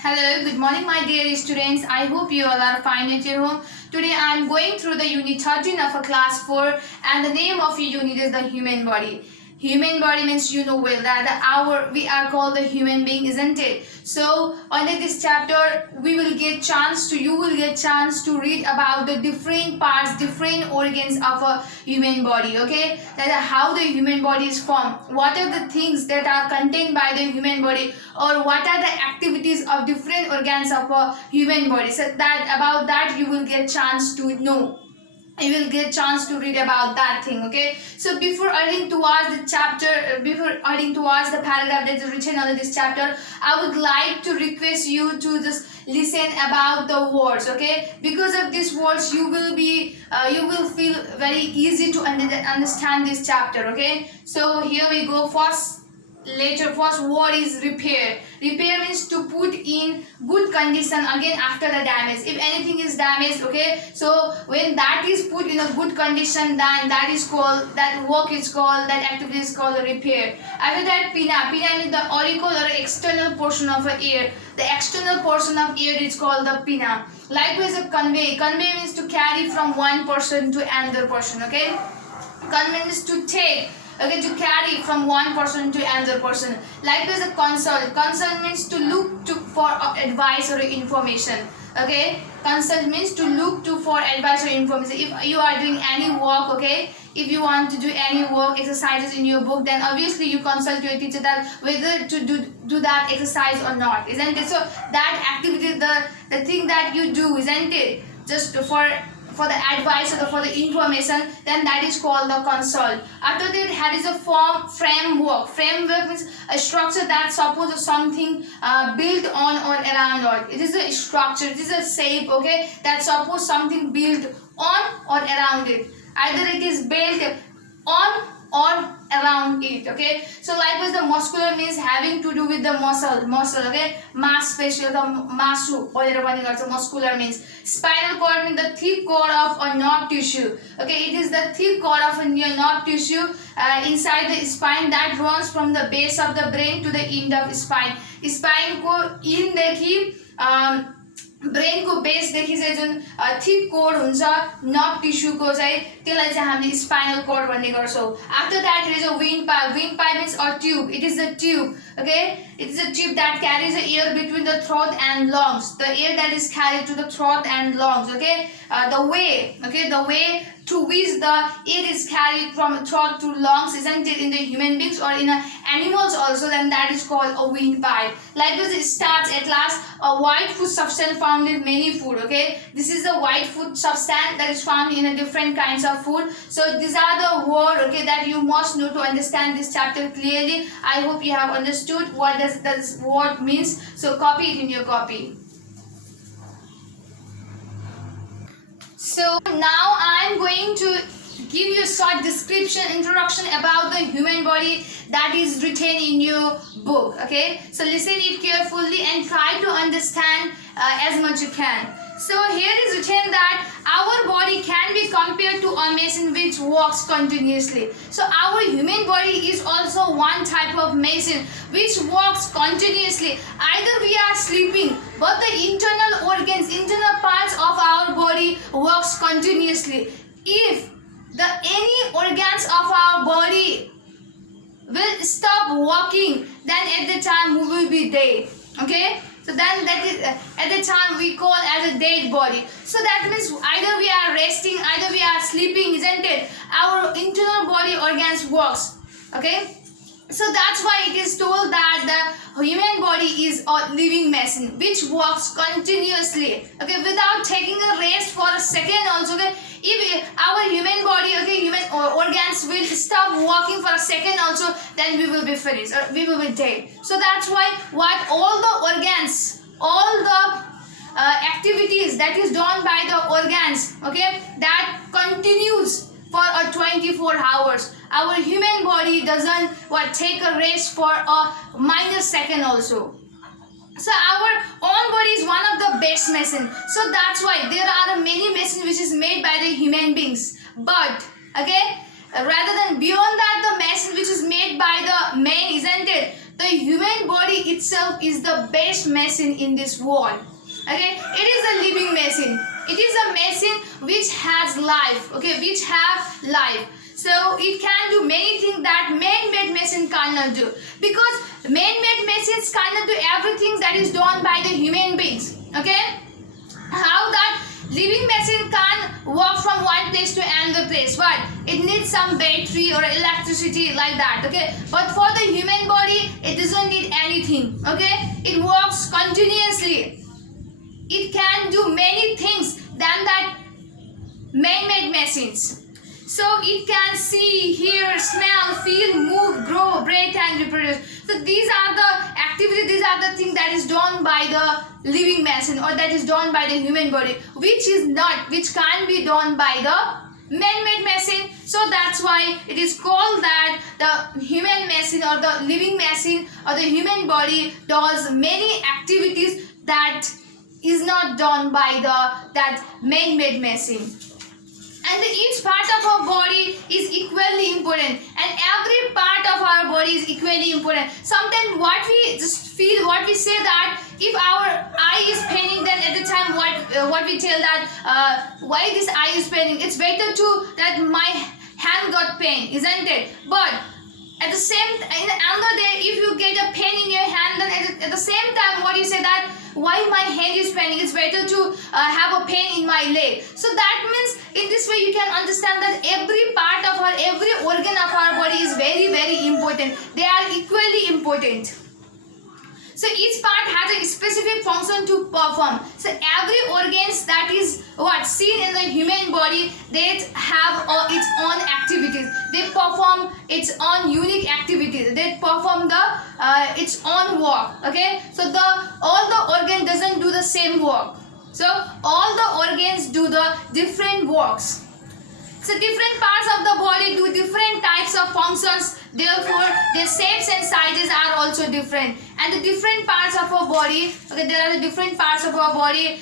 Hello, good morning my dear students. I hope you all are fine at your home. Today I am going through the unit 13 of a class 4 and the name of your unit is the human body. Human body means you know well that we are called the human being, isn't it? So under this chapter you will get chance to read about the different parts, different organs of a human body, okay? That how the human body is formed, what are the things that are contained by the human body, or what are the activities of different organs of a human body. So that about that you will get chance to know, you will get chance to read about that thing, okay? So before adding towards the paragraph that is written under this chapter, I would like to request you to just listen about the words, okay? Because of these words you will feel very easy to understand this chapter, okay? So here we go. First word is repair. Repair means to put in good condition again after the damage. If anything is damaged, okay, so when that is put in a good condition, then that activity is called a repair. After that, pinna means the auricle or external portion of an ear. The external portion of ear is called the pinna. Likewise, a convey means to carry from one person to another person, okay? Convey means to take, okay, to carry from one person to another person. Likewise, a consult means to look for advice or information, okay? Consult means to look for advice or information. If you are doing any work, okay, if you want to do any work exercises in your book, then obviously you consult your teacher that whether to do that exercise or not, isn't it? So that activity, the thing that you do, isn't it, just for the advice or for the information, then that is called the consult. After that, there is a framework. Framework means a structure that supposes something built on or around it. It is a structure, it is a shape, okay, that supposes something built on or around it. Either it is built on or around it, okay? So likewise, the muscular means having to do with the muscle, okay? Mass spatial, the masu muscular means. Spinal cord means the thick cord of a nerve tissue, okay? It is the thick cord of a nerve tissue inside the spine that runs from the base of the brain to the end of spine. Spine ko in देखि brain को base देखि चाहिँ जुन thick code हुन्छ nerve tissue को चाहिँ त्यसलाई चाहिँ हामीले स्पाइनल कोड भन्ने गर्छौं. After that, there is a windpipe. Windpipe means a tube. It is a tube, okay? It is a tube that carries the air between the throat and lungs. The air that is carried to the throat and lungs, okay? The way to which the air is carried from throat to lungs, isn't it, in the human beings or in animals also, then that is called a windpipe. Likewise, it starts at last a white food substance found in many food, okay? This is a white food substance that is found in a different kinds of food. So these are the words, okay, that you must know to understand this chapter clearly. I hope you have understood what does this word means. So copy it in your copy. So now I am going to give you a short description, introduction about the human body that is written in your book, okay? So listen it carefully and try to understand as much you can. So here is written that our body can be compared to a machine which works continuously. So our human body is also one type of machine which works continuously. Either we are sleeping, but the internal organs, internal parts of our body works continuously. If any organs of our body will stop working, then at the time we will be dead, okay? So then that is at the time we call as a dead body. So that means either we are resting, either we are sleeping, isn't it? Our internal body organs works, okay? So that's why it is told that the human body is a living machine which works continuously, okay, without taking a rest for a second also, okay? If our human body, okay, human organs will stop working for a second also, then we will be finished, or we will be dead. So that's why all the organs, all the activities that is done by the organs, okay, that continues for 24 hours. Our human body doesn't take a rest for a minor second also. So our own body is one of the best machine. So that's why there are many machines which is made by the human beings. But okay, rather than beyond that, the machine which is made by the man, isn't it? the human body itself is the best machine in this world. Okay, it is a living machine. It is a machine which has life. Okay, which have life. So it can do many things that man-made machine cannot do, because man-made machines cannot do everything that is done by the human beings. Okay, how that living machine can walk from one place to another place? What? It needs some battery or electricity like that. Okay, but for the human body, it doesn't need anything. Okay, it works continuously. It can do many things than that man-made machines. So it can see, hear, smell, feel, move, grow, breathe and reproduce. So these are the activities, these are the things that is done by the living machine, or that is done by the human body, which can't be done by the man-made machine. So that's why it is called that the human machine or the living machine or the human body does many activities that is not done by that man-made machine. And each part of our body is equally important, and every part of our body is equally important. Sometimes what we just feel, what we say that if our eye is paining, then at the time what we tell that why this eye is paining, it's better to that my hand got pain, isn't it? But at the same in another day, if you get a pain in your hand, then at the same time what you say that why my hand is paining, it's better to have a pain in my leg. So that means in this way you can understand that every part of every organ of our body is very, very important. They are equally important. So each part has a specific function to perform. So every organs that is seen in the human body, they have its own activities. They perform its own unique activities. They perform its own work. Okay. So all the organ doesn't do the same work. So all the organs do the different works. So different parts of the body do different types of functions. Therefore, their shapes and sizes are also different. And the different parts of our body, okay, there are the different parts of our body.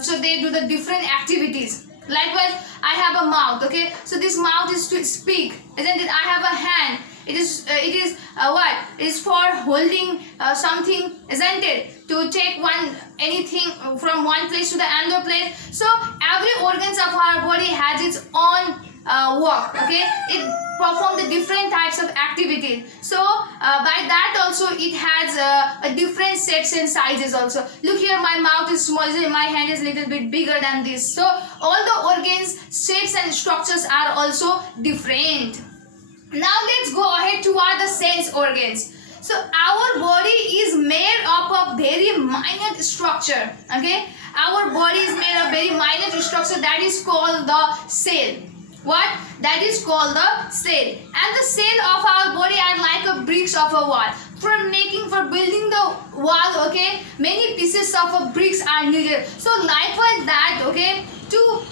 So they do the different activities. Likewise, I have a mouth. Okay, so this mouth is to speak, isn't it? I have a hand. It is what? It is for holding something, isn't it? To take anything from one place to the another place. So every organs of our body has its own work. Okay, it performs the different types of activities. So by that also it has a different shapes and sizes also. Look here, my mouth is small, my hand is little bit bigger than this. So all the organs, shapes and structures are also different. Now let's go ahead toward the sense organs. So our body is made up of very minute structure. Okay, our body is made of very minute structure that is called the cell. What? That is called the cell. And the cell of our body are like a bricks of a wall. For building the wall, okay, many pieces of a bricks are needed. So likewise that, okay, to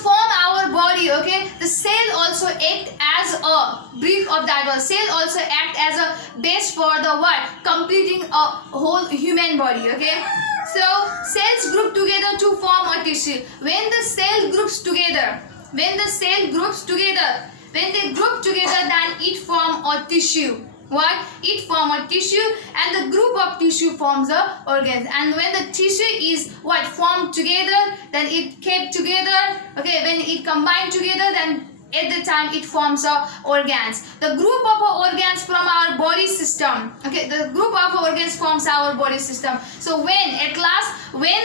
form our body, okay, the cell also act as a brick of that wall. Cell also act as a base for the completing a whole human body. Okay, so cells group together to form a tissue. When the cell groups together, then it form a tissue. It form a tissue, and the group of tissue forms the organs. And when the tissue is formed together, then it kept together. Okay, when it combined together, then at the time it forms organs. The group of organs from our body system. Okay, the group of organs forms our body system. So when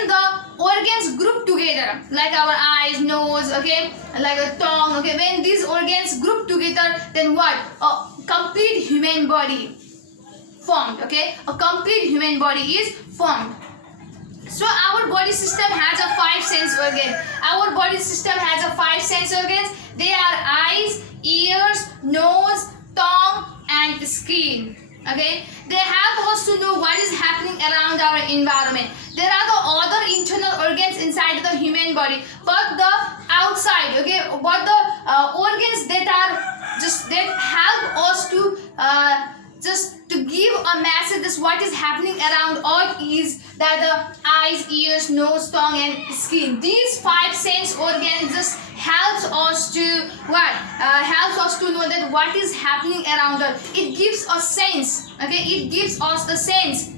the organs group together, like our eyes, nose, okay, like a tongue, okay, when these organs group together, then a complete human body formed. Okay, a complete human body is formed. So our body system has a 5 sense organ. Our body system has a 5 sense organs. They are eyes, ears, nose, tongue and skin. Okay, they help us to know what is happening around our environment. There are the other internal organs inside the human body, but the outside, okay, but the organs that help us to just to give a message that what is happening around Earth is that the eyes, ears, nose, tongue and skin. These 5 sense organs just helps us to what? Helps us to know that what is happening around us. It gives us sense. Okay, it gives us the sense.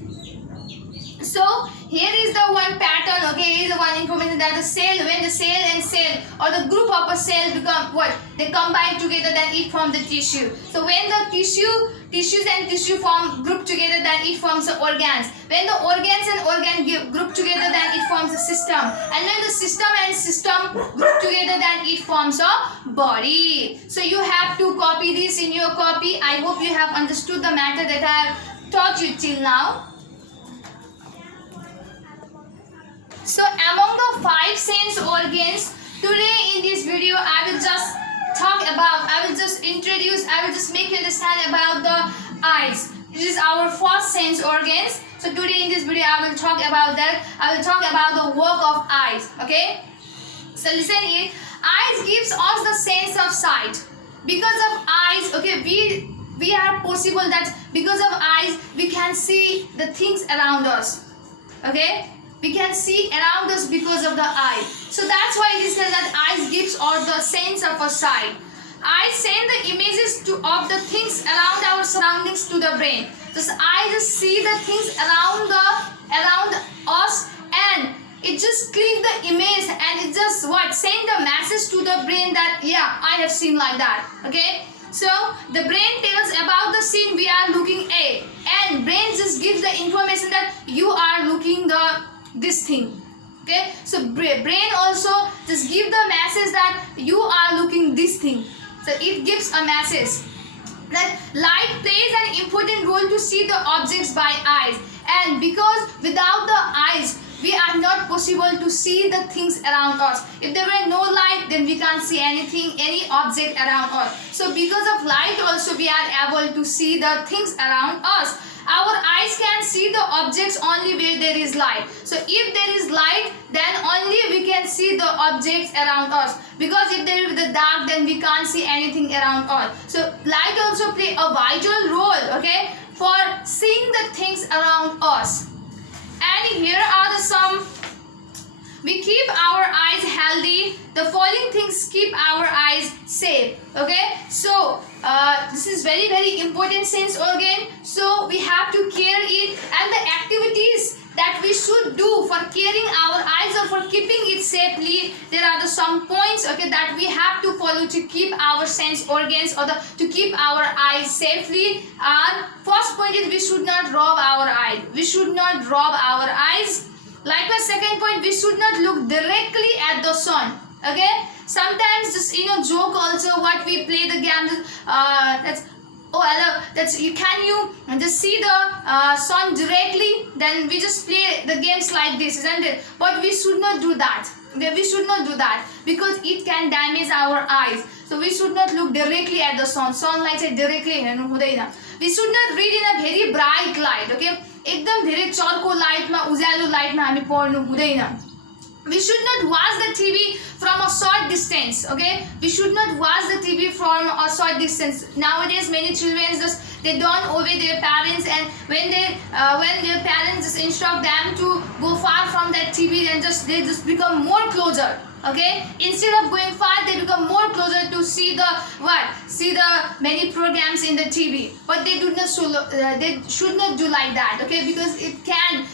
So here is the one pattern. Okay, here is the one information that the cell, when the cell and cell or the group of a cell become what? They combine together, then it forms the tissue. So when the tissues and tissue form group together, then it forms the organs. When the organs and organ group together, then it forms a system. And when the system and system group together, then it forms a body. So you have to copy this in your copy. I hope you have understood the matter that I have taught you till now. So among the 5 sense organs, today in this video I will just make you understand about the eyes. This is our first sense organs. So today in this video I will talk about that. I will talk about the work of eyes. Okay. So listen here. Eyes gives us the sense of sight. Because of eyes, okay, we are possible that because of eyes we can see the things around us. Okay. We can see around us because of the eye. So that's why it is said that eyes gives us the sense of a sight. Eyes send the images of the things around our surroundings to the brain. Just eyes just see the things around us, and it just click the image and it just send the message to the brain that yeah, I have seen like that. Okay. So the brain tells about the scene we are looking at, and brain just gives the information that you are looking this thing. Okay, so brain also just give the message that you are looking this thing. So it gives a message that light plays an important role to see the objects by eyes, and because without the eyes we are not possible to see the things around us. If there were no light, then we can't see anything, any object around us. So because of light also we are able to see the things around us. Our eyes can see the objects only where there is light. So if there is light, then only we can see the objects around us. Because if there is the dark, then we can't see anything around us. So light also play a vital role, okay, for seeing the things around us. And here are some. We keep our eyes healthy. The following things keep our eyes safe. Okay, so this is very, very important sense organ. So we have to care it, and the activities that we should do for caring our eyes or for keeping it safely. There are some points, okay, that we have to follow to keep our sense organs or to keep our eyes safely. And first point is we should not rub our eyes. We should not rub our eyes. Likewise, second point, we should not look directly at the sun. Okay, sometimes just joke also what we play the game. That's you just see the sun directly, then we just play the games like this, isn't it? But we should not do that. Okay, we should not do that because it can damage our eyes. So we should not look directly at the sun. Sunlight directly. We should not read in a very bright light. Okay, एकदम धेरै चर्को लाइटमा उज्यालो लाइटमा हामी पढ्नु हुँदैन. We should not watch the TV from a short distance. Okay, we should not watch the TV from a short distance. Nowadays many children they don't obey their parents, and when their parents just instruct them to go far from that TV, then they just become more closer. Okay, instead of going far, they become more closer to see the many programs in the TV. But they should not do like that. Okay, because it can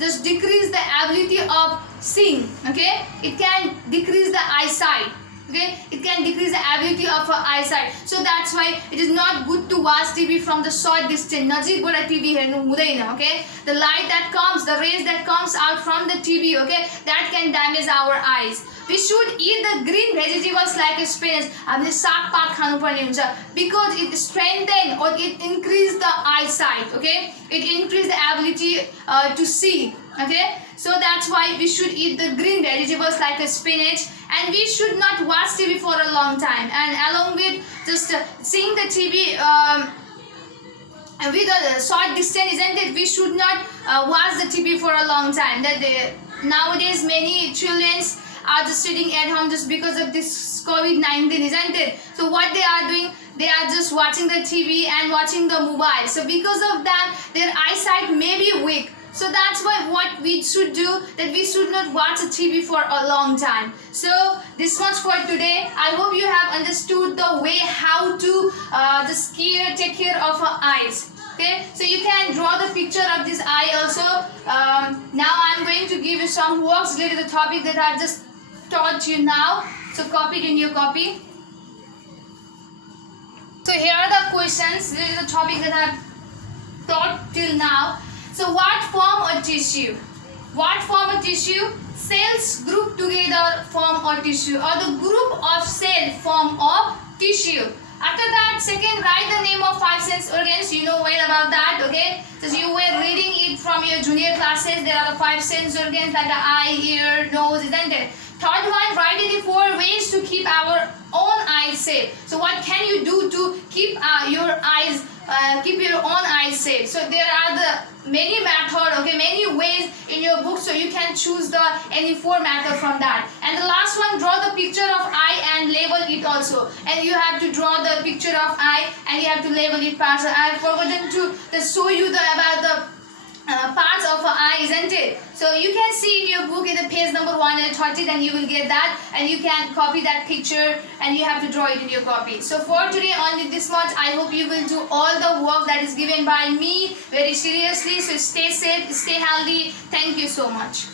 just decrease the ability of seeing. Okay, it can decrease the eyesight. Okay, it can decrease the ability of our eyesight. So that's why it is not good to watch TV from the short distance. नजिकबाट TV हेर्नु हुँदैन. Okay, the light that comes, the rays that comes out from the TV, okay, that can damage our eyes. We should eat the green vegetables like spinach. हामीले सागपात खानुपर्ने हुन्छ because it strengthen or it increase the eyesight. Okay, it increase the ability to see. Okay, so that's why we should eat the green vegetables like a spinach, and we should not watch TV for a long time. And along with just seeing the TV with a short distance, isn't it? We should not watch the TV for a long time. Nowadays many children are just sitting at home just because of this COVID-19, isn't it? So what they are doing, they are just watching the TV and watching the mobile. So because of that, their eyesight may be weak. So So that's why what we should do, that we should not watch a TV for a long time. So this much for today. I hope you have understood the way how to just take care of our eyes. Okay, so you can draw the picture of this eye also. Now I'm going to give you some works related to the topic that I've just taught you now. So copy it in your copy. So here are the questions related to the topic that I've taught till now. So what form a tissue? What form a tissue? Cells group together form a tissue, or the group of cell form a tissue. After that, second, write the name of 5 sense organs. You know well about that, okay? So you were reading it from your junior classes. There are the 5 sense organs like the eye, ear, nose, isn't it? Third one, write it in 4 ways to keep our own eyes safe. So what can you do to keep your own eyes safe? So there are the many methods, okay, many ways in your book. So you can choose the any 4 method from that. And the last one, draw the picture of eye and label it also. And you have to draw the picture of eye and you have to label it parts. I have forgotten to show you about the parts of an eye, isn't it? So you can see in your book in the page number 130, then you will get that, and you can copy that picture and you have to draw it in your copy. So for today only this much. I hope you will do all the work that is given by me very seriously. So stay safe, stay healthy. Thank you so much.